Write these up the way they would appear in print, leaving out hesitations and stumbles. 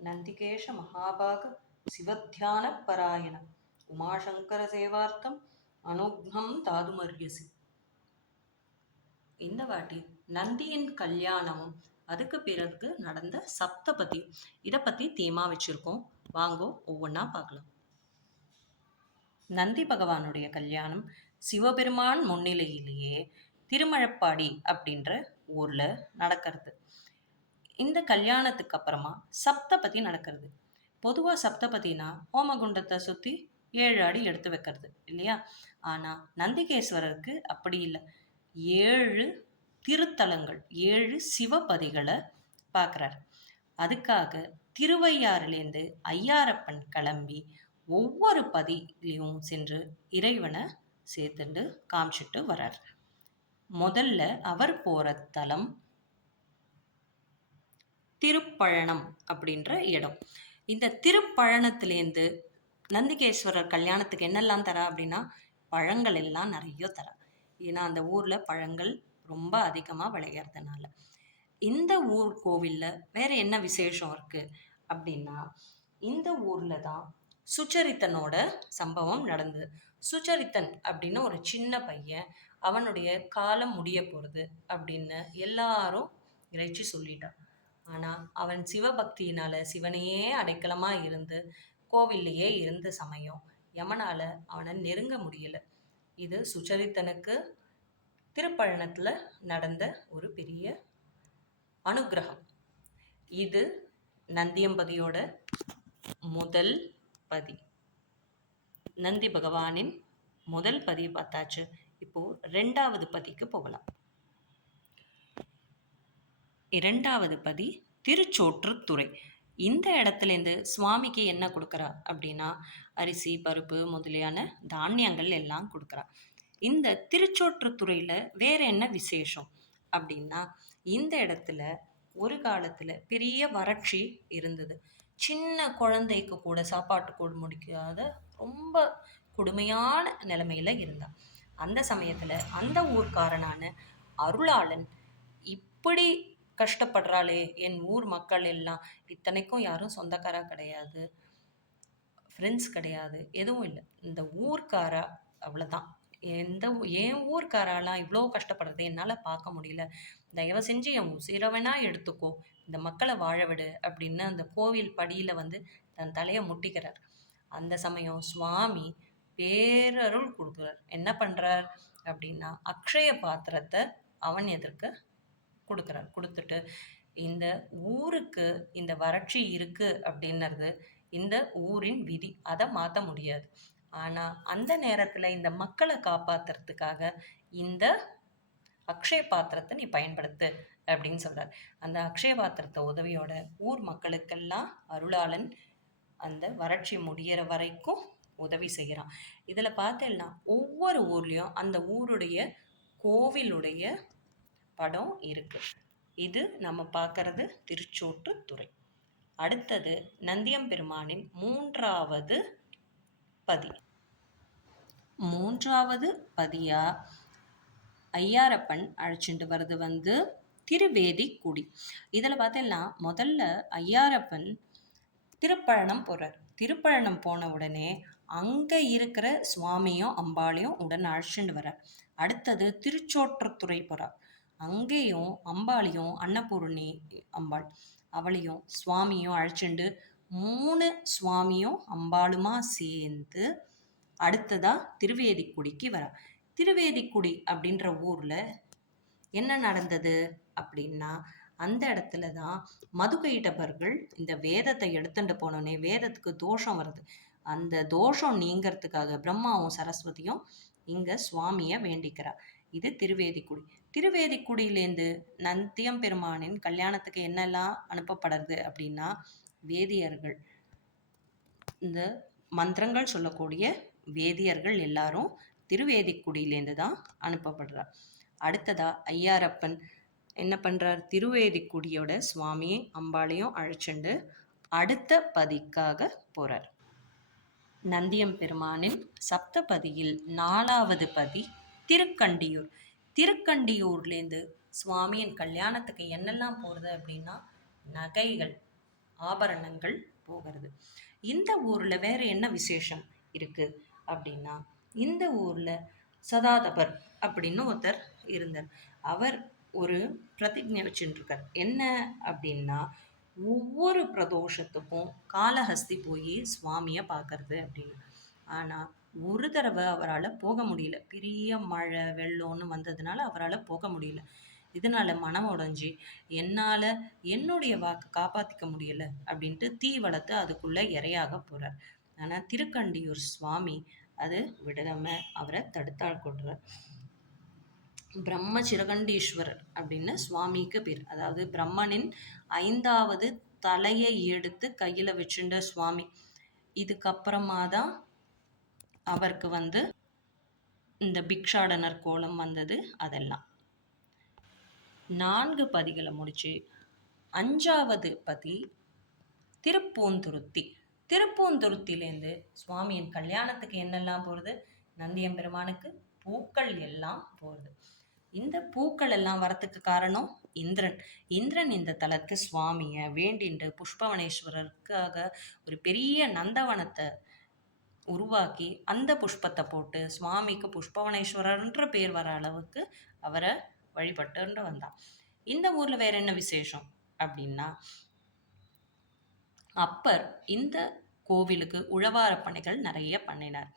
நந்திகேஷ மகாபாக சிவத்தியான பராயண உமாசங்கர சேவார்த்தம் அனுக்னம் தாதுமர்யசி. இந்த வாட்டி நந்தியின் கல்யாணமும் அதுக்கு பிறகு நடந்த சப்தபதி இதை பத்தி தீமா வச்சிருக்கோம். வாங்கோ ஒவ்வொன்றா பார்க்கலாம். நந்தி பகவானுடைய கல்யாணம் சிவபெருமான் முன்னிலையிலேயே திருமழப்பாடி அப்படின்ற ஊர்ல நடக்கிறது. இந்த கல்யாணத்துக்கு அப்புறமா சப்தபதி நடக்கிறது. பொதுவா சப்தபதினா ஹோமகுண்டத்தை சுத்தி 7 அடி எடுத்து வைக்கிறது இல்லையா? ஆனா நந்திகேஸ்வரருக்கு அப்படி இல்லை. 7 திருத்தலங்கள், 7 சிவபதிகளை பார்க்குறார். அதுக்காக திருவையாறுலேருந்து ஐயாரப்பன் கிளம்பி ஒவ்வொரு பதிலையும் சென்று இறைவனை சேர்த்துட்டு காமிச்சிட்டு வர்றார். முதல்ல அவர் போற தலம் திருப்பழனம் அப்படின்ற இடம். இந்த திருப்பழனத்திலேருந்து நந்திகேஸ்வரர் கல்யாணத்துக்கு என்னெல்லாம் தரா அப்படின்னா பழங்கள் எல்லாம் நிறைய தரா. ஏன்னா அந்த ஊர்ல பழங்கள் ரொம்ப அதிகமா விளையறதுனால. இந்த ஊர் கோவில்ல வேற என்ன விசேஷம் இருக்கு அப்படின்னா, இந்த ஊர்ல தான் சுச்சரித்தனோட சம்பவம் நடந்தது. சுச்சரித்தன் அப்படின்னு ஒரு சின்ன பையன், அவனுடைய காலம் முடிய போறது அப்படின்னு எல்லாரும் இறைச்சி சொல்லிட்டான். ஆனா அவன் சிவபக்தியினால சிவனையே அடைக்கலமா இருந்து கோவில்லையே இருந்த சமயம் யமனால அவனை நெருங்க முடியல. இது சுச்சரித்தனுக்கு திருப்பழனத்துல நடந்த ஒரு பெரிய அனுகிரகம். இது நந்தியம்பதியோட முதல் பதி. நந்தி பகவானின் முதல் பதி பார்த்தாச்சு. இப்போ 2வது பதிக்கு போகலாம். 2வது பதி திருச்சோற்றுத்துறை. இந்த இடத்துலேருந்து சுவாமிக்கு என்ன கொடுக்குறா அப்படின்னா அரிசி, பருப்பு முதலியான தானியங்கள் எல்லாம் கொடுக்குறா. இந்த திருச்சோற்றுத்துறையில வேற என்ன விசேஷம் அப்படின்னா, இந்த இடத்துல ஒரு காலத்துல பெரிய வறட்சி இருந்தது. சின்ன குழந்தைக்கு கூட சாப்பாட்டு கூட முடிக்காத ரொம்ப கொடுமையான நிலைமையில இருந்தான். அந்த சமயத்துல அந்த ஊர்க்காரனான அருளாளன் இப்படி கஷ்டப்படுறாளே என் ஊர் மக்கள் எல்லாம், இத்தனைக்கும் யாரும் சொந்தக்காரா கிடையாது, ஃப்ரெண்ட்ஸ் கிடையாது, எதுவும் இல்லை, இந்த ஊர்க்காரா அவ்வளோதான், என் ஊர்க்காரெல்லாம் இவ்வளோ கஷ்டப்படுறது என்னால் பார்க்க முடியல, தயவு செஞ்சு என் உசிரவனா எடுத்துக்கோ, இந்த மக்களை வாழ விடு அப்படின்னு அந்த கோவில் படியில் வந்து தன் தலையை முட்டிக்கிறார். அந்த சமயம் சுவாமி பேரருள் கொடுக்குறார். என்ன பண்ணுறார் அப்படின்னா அக்ஷய பாத்திரத்தை அவன் எதிர்க்க கொடுக்குறார். கொடுத்துட்டு இந்த ஊருக்கு இந்த வறட்சி இருக்கு அப்படின்றது இந்த ஊரின் விதி, அதை மாற்ற முடியாது. ஆனா அந்த நேரத்துல இந்த மக்களை காப்பாத்துறதுக்காக இந்த அக்ஷய பாத்திரத்தை நீ பயன்படுத்து அப்படின்னு சொல்றார். அந்த அக்ஷய பாத்திரத்தை உதவியோட ஊர் மக்களுக்கெல்லாம் அருளாளன் அந்த வறட்சி முடியற வரைக்கும் உதவி செய்கிறான். இதுல பார்த்தேன்னா ஒவ்வொரு ஊர்லயும் அந்த ஊருடைய கோவிலுடைய படம் இருக்கு. இது நம்ம பார்க்கறது திருச்சோற்றுத்துறை. அடுத்தது நந்தியம்பெருமானின் 3வது பதி. 3வது பதியா ஐயாரப்பன் அழைச்சிட்டு வர்றது வந்து திருவேதிக்குடி. இதில் பார்த்தீங்கன்னா முதல்ல ஐயாரப்பன் திருப்பழனம் போறார். திருப்பழனம் போன உடனே அங்கே இருக்கிற சுவாமியும் அம்பாளையும் உடன் அழைச்சிட்டு வர்றார். அடுத்தது திருச்சோற்றுத்துறை போறார். அங்கேயும் அம்பாளையும் அன்னபூர்ணி அம்பாள் அவளையும் சுவாமியும் அழைச்சிண்டு 3 சுவாமியும் அம்பாளுமா சேர்ந்து அடுத்ததா திருவேதிக்குடிக்கு வர. திருவேதிக்குடி அப்படின்ற ஊர்ல என்ன நடந்தது அப்படின்னா, அந்த இடத்துல தான் மதுகைடபர்கள் இந்த வேதத்தை எடுத்துட்டு போனோடனே வேதத்துக்கு தோஷம் வருது. அந்த தோஷம் நீங்கிறதுக்காக பிரம்மாவும் சரஸ்வதியும் இங்க சுவாமிய வேண்டிக்கிறார். இது திருவேதிக்குடி. திருவேதிக்குடியிலேருந்து நந்தியம்பெருமானின் கல்யாணத்துக்கு என்னெல்லாம் அனுப்பப்படுறது அப்படின்னா, வேதியர்கள், இந்த மந்திரங்கள் சொல்லக்கூடிய வேதியர்கள் எல்லாரும் திருவேதிக்குடியிலேருந்து தான் அனுப்பப்படுறார். அடுத்ததா ஐயாரப்பன் என்ன பண்றார், திருவேதிக்குடியோட சுவாமியை அம்பாளையும் அழைச்சிண்டு அடுத்த பதிக்காக போறார். நந்தியம்பெருமானின் சப்தபதியில் 4வது பதி திருக்கண்டியூர். திருக்கண்டியூர்லேருந்து சுவாமியின் கல்யாணத்துக்கு என்னெல்லாம் போகிறது அப்படின்னா நகைகள், ஆபரணங்கள் போகிறது. இந்த ஊர்ல வேற என்ன விசேஷம் இருக்கு அப்படின்னா, இந்த ஊர்ல சதாதபர் அப்படின்னு ஒருத்தர் இருந்தார். அவர் ஒரு பிரதிஜை வச்சுட்டு இருக்கார். என்ன அப்படின்னா, ஒவ்வொரு பிரதோஷத்துக்கும் காளஹஸ்தி போய் சுவாமியை பார்க்கறது அப்படின்னு. ஆனா ஒரு தடவை அவரால் போக முடியல. பெரிய மழை வெள்ளம்னு வந்ததுனால அவரால் போக முடியல. இதனால மனம் உடைஞ்சு, என்னால என்னுடைய வாக்கு காப்பாத்திக்க முடியல அப்படின்ட்டு தீ வளர்த்து அதுக்குள்ள இரையாக போறார். ஆனா திருக்கண்டியூர் சுவாமி அது விடாம அவரை தடுத்தாள் கொள்றார். பிரம்ம சிரகண்டீஸ்வரர் அப்படின்னு சுவாமிக்கு பேர். அதாவது பிரம்மனின் 5வது தலையை எடுத்து கையில வச்சுட்ட சுவாமி. இதுக்கப்புறமா தான் அவருக்கு இந்த பிக்ஷாடனர் கோலம் வந்தது. அதெல்லாம் 4 பதிகளை முடிச்சு 5வது பதி திருப்பூந்துருத்தி. திருப்பூந்துருத்திலேருந்து சுவாமியின் கல்யாணத்துக்கு என்னெல்லாம் போகிறது? நந்தியம்பெருமானுக்கு பூக்கள் எல்லாம் போகிறது. இந்த பூக்கள் எல்லாம் வரத்துக்கு காரணம் இந்திரன். இந்திரன் இந்த தலத்து சுவாமியை வேண்டிண்டு புஷ்பவனேஸ்வரருக்காக ஒரு பெரிய நந்தவனத்தை உருவாக்கி அந்த புஷ்பத்தை போட்டு சுவாமிக்கு புஷ்பவனேஸ்வரர்ன்ற பேர் வர அளவுக்கு அவரை வழிபட்டு வந்தான். இந்த ஊர்ல வேற என்ன விசேஷம் அப்படின்னா, அப்பர் இந்த கோவிலுக்கு உழவார பணிகள் நிறைய பண்ணினார்.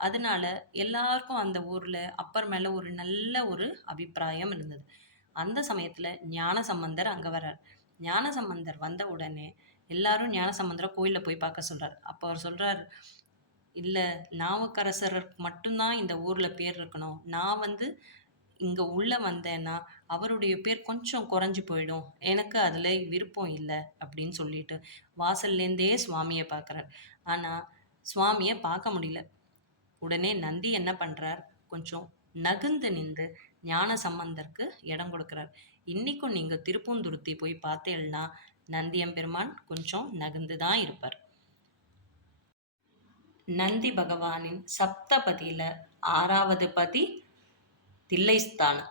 அதனால எல்லாருக்கும் அந்த ஊர்ல அப்பர் மேல ஒரு நல்ல ஒரு அபிப்பிராயம் இருந்தது. அந்த சமயத்துல ஞானசம்பந்தர் அங்க வர்றார். ஞானசம்பந்தர் வந்த உடனே எல்லாரும் ஞானசம்பந்தரை கோயில்ல போய் பார்க்க சொல்றார். அப்போ அவர் சொல்றார், இல்ல நாவுக்கரசருக்கு மட்டும்தான் இந்த ஊர்ல பேர் இருக்கணும். நான் இங்க உள்ள வந்தேன்னா அவருடைய பேர் கொஞ்சம் குறைஞ்சு போயிடும். எனக்கு அதுல விருப்பம் இல்லை அப்படின்னு சொல்லிட்டு வாசல்லேருந்தே சுவாமியை பார்க்குறார். ஆனா சுவாமியை பார்க்க முடியல. உடனே நந்தி என்ன பண்றார்? கொஞ்சம் நகுந்து நின்று ஞான சம்பந்தருக்கு இடம் கொடுக்கிறார். இன்னைக்கும் நீங்க திருப்பூந்துருத்தி போய் பார்த்தேன்னா நந்தியம்பெருமான் கொஞ்சம் நகுந்து தான் இருப்பார். நந்தி பகவானின் சப்தபதியில 6வது பதி தில்லைஸ்தானம்.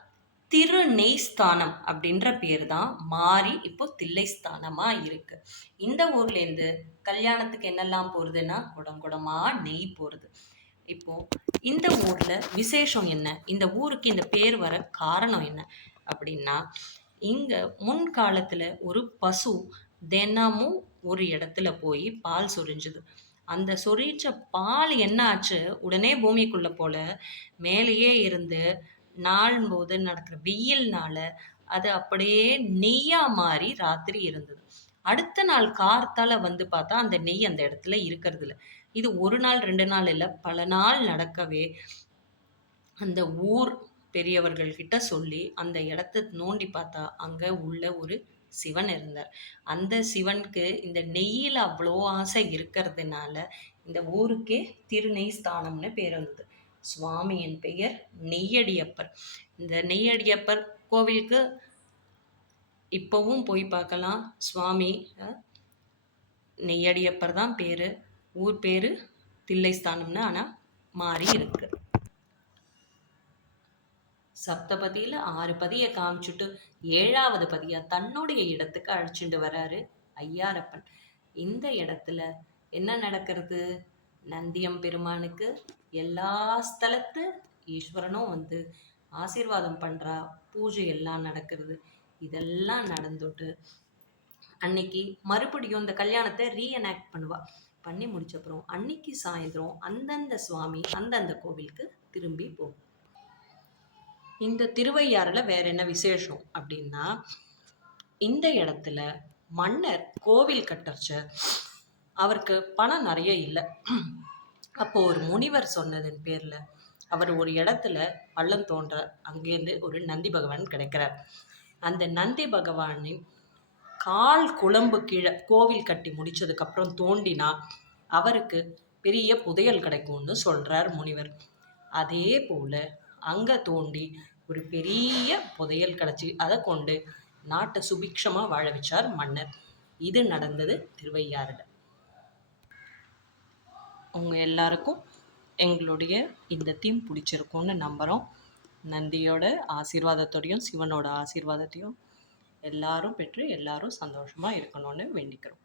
திருநெய்ஸ்தானம் அப்படின்ற பேர் தான் மாறி இப்போ தில்லைஸ்தானமா இருக்கு. இந்த ஊர்ல இருந்து கல்யாணத்துக்கு என்னெல்லாம் போறதுன்னா குடங்குடமா நெய் போறது. இப்போ இந்த ஊர்ல விசேஷம் என்ன? இந்த ஊருக்கு இந்த பேர் வர காரணம் என்ன அப்படின்னா, இங்க முன்காலத்துல ஒரு பசு தினமும் ஒரு இடத்துல போய் பால் சொரிஞ்சுது. அந்த சொரிச்ச பால் என்ன ஆச்சு? உடனே பூமிக்குள்ள போல மேலேயே இருந்து நாளும்போது நடக்கிற வெயில்னால அது அப்படியே நெய்யா மாறி ராத்திரி இருந்தது. அடுத்த நாள் கார்த்தால பார்த்தா அந்த நெய் அந்த இடத்துல இருக்கிறது இல்லை. இது 1 நாள் 2 நாள் இல்லை, பல நாள் நடக்கவே அந்த ஊர் பெரியவர்கள் கிட்ட சொல்லி அந்த இடத்த நோண்டி பார்த்தா அங்க உள்ள ஒரு சிவன் இருந்தார். அந்த சிவனுக்கு இந்த நெய்யில அவ்வளோ ஆசை இருக்கிறதுனால இந்த ஊருக்கே திருநெய் ஸ்தானம்னு பேர் வந்தது. சுவாமியின் பெயர் நெய்யடியப்பர். இந்த நெய்யடியப்பர் கோவிலுக்கு இப்பவும் போய் பார்க்கலாம். சுவாமி நெய்யடியப்பர் தான் பேரு. ஊர் பேரு தில்லைஸ்தானம்னு ஆனா மாறி இருக்கு. சப்தபதியில 6 பதியை காமிச்சுட்டு 7வது பதியா தன்னுடைய இடத்துக்கு அழைச்சிட்டு வராரு ஐயாரப்பன். இந்த இடத்துல என்ன நடக்கிறது? நந்தியம் பெருமானுக்கு எல்லா ஸ்தலத்து ஈஸ்வரனும் ஆசீர்வாதம் பண்றா. பூஜை எல்லாம் நடக்கிறது. இதெல்லாம் நடந்துட்டு அன்னைக்கு மறுபடியும் இந்த கல்யாணத்தை ரீஎனாக்ட் பண்ணுவா. பண்ணி முடிச்சப்புறம் அன்னைக்கு சாயந்தரம் அந்தந்த சுவாமி அந்தந்த கோவிலுக்கு திரும்பி போகும். இந்த திருவையாறுல வேற என்ன விசேஷம் அப்படின்னா, இந்த இடத்துல மன்னர் கோவில் கட்டச்ச அவருக்கு பணம் நிறைய இல்லை. அப்போ ஒரு முனிவர் சொன்னதன் பேர்ல அவர் ஒரு இடத்துல பள்ளம் தோன்ற அங்கேருந்து ஒரு நந்தி பகவான் கிடைக்கிறார். அந்த நந்தி பகவானின் கால் குழம்பு கீழே கோவில் கட்டி முடிச்சதுக்கு அப்புறம் தோண்டினா அவருக்கு பெரிய புதையல் கிடைக்கும்னு சொல்றார் முனிவர். அதே போல அங்க தோண்டி ஒரு பெரிய புதையல் கிடைச்சி அதை கொண்டு நாட்டை சுபிக்ஷமா வாழ வச்சார் மன்னர். இது நடந்தது திருவையாறுல. உங்க எல்லாருக்கும் எங்களுடைய இந்த தீம் பிடிச்சிருக்கும்னு நம்புகிறோம். நந்தியோட ஆசீர்வாதத்தோடையும் சிவனோட ஆசீர்வாதத்தையும் எல்லாரும் பெற்று எல்லாரும் சந்தோஷமா இருக்கணும்னு வேண்டிக்கிறோம்.